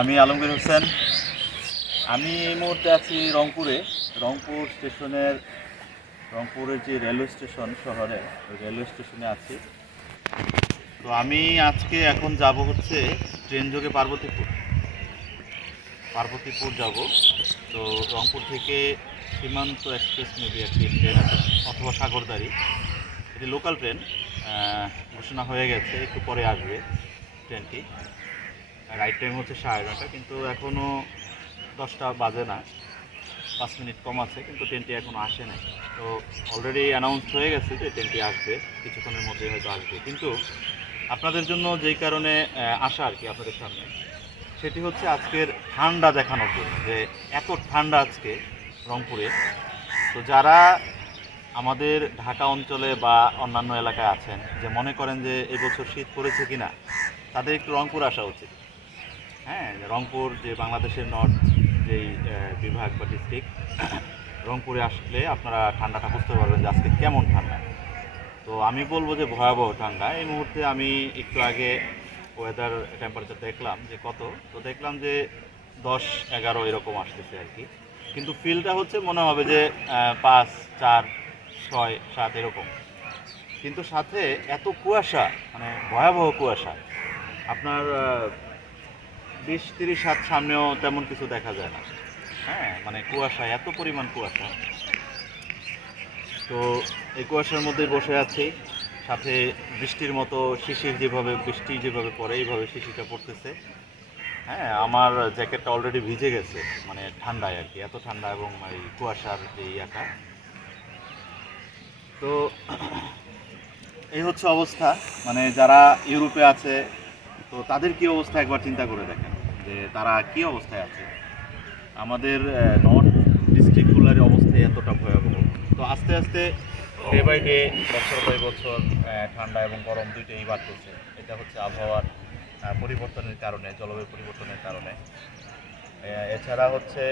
আমি আলমগীর হোসেন। আমি এই মুহূর্তে আছি রংপুরের যে রেলওয়ে স্টেশন শহরে, ওই রেলওয়ে স্টেশনে আছি। তো আমি আজকে এখন যাব হচ্ছে ট্রেন যোগে পার্বতীপুর যাব। তো রংপুর থেকে সীমান্ত এক্সপ্রেস মেবি একটি ট্রেন আছে, অথবা সাগরদাড়ি, এটি লোকাল ট্রেন। ঘোষণা হয়ে গেছে, একটু পরে আসবে ট্রেনটি। রাইট টাইম হচ্ছে 9:30, কিন্তু এখনও 10টা বাজে না, 5 মিনিট কম আছে, কিন্তু ট্রেনটি এখনও আসে নাই। তো অলরেডি অ্যানাউন্স হয়ে গেছে যে ট্রেনটি আসবে, কিছুক্ষণের মধ্যে হয়তো আসবে। কিন্তু আপনাদের জন্য যেই কারণে আসা আর কি আপনাদের সামনে, সেটি হচ্ছে আজকের ঠান্ডা দেখানোর জন্য, যে এত ঠান্ডা আজকে রংপুরে। তো যারা আমাদের ঢাকা অঞ্চলে বা অন্যান্য এলাকায় আছেন, যে মনে করেন যে এবছর শীত পড়েছে কিনা, তাদের একটু রংপুর আসা উচিত। হ্যাঁ, রংপুর যে বাংলাদেশের নর্থ যেই বিভাগ বা ডিস্ট্রিক্ট, রংপুরে আসলে আপনারা ঠান্ডাটা বুঝতে পারবেন যে আজকে কেমন ঠান্ডা। তো আমি বলবো যে ভয়াবহ ঠান্ডা। এই মুহূর্তে আমি একটু আগে ওয়েদার টেম্পারেচার দেখলাম যে কত, তো দেখলাম যে 10-11 এরকম আসতেছে আর কি। কিন্তু ফিলটা হচ্ছে মনে হবে যে 5, 4, 6, 7 এরকম। কিন্তু সাথে এত কুয়াশা, মানে ভয়াবহ কুয়াশা, আপনার 20-30 হাত সামনেও তেমন কিছু দেখা যায় না। হ্যাঁ, মানে কুয়াশা, এত পরিমাণ কুয়াশা। তো এই কুয়াশার মধ্যে বসে আছি, সাথে বৃষ্টির মতো বৃষ্টি যেভাবে পড়ে, এইভাবে শিশিরটা পড়তেছে। হ্যাঁ, আমার জ্যাকেটটা অলরেডি ভিজে গেছে, মানে ঠান্ডায় আর কি, এত ঠান্ডা এবং এই কুয়াশার যে ইয়াটা। তো এই হচ্ছে অবস্থা। মানে যারা ইউরোপে আছে, তো তাদের কি অবস্থা একবার চিন্তা করে দেখেন, যে তারা কি অবস্থায় আছে। আমাদের নর্থ ডিস্ট্রিক্টগুলোর অবস্থা এতটা ভয়াবহ। তো আস্তে আস্তে ডে বাই ডে, বছর বাই বছর ঠান্ডা এবং গরম দুইটাই বাড়তেছে। এটা হচ্ছে আবহাওয়ার পরিবর্তনের কারণে, জলবায়ু পরিবর্তনের কারণে। এছাড়া হচ্ছে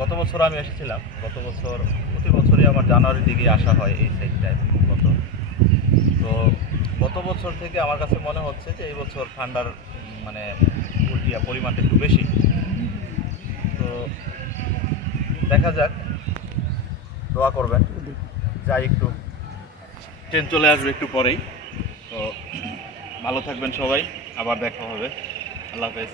গত বছর আমি এসেছিলাম, প্রতি বছরই আমার জানুয়ারির দিকে আসা হয় এই সাইডটায় মূলত। তো গত বছর থেকে আমার কাছে মনে হচ্ছে যে এই বছর ঠান্ডার মানে পরিমাণটা একটু বেশি। তো দেখা যাক, দোয়া করবেন। যাই, একটু ট্রেন চলে আসবে একটু পরেই। তো ভালো থাকবেন সবাই, আবার দেখা হবে। আল্লাহ হাফেজ।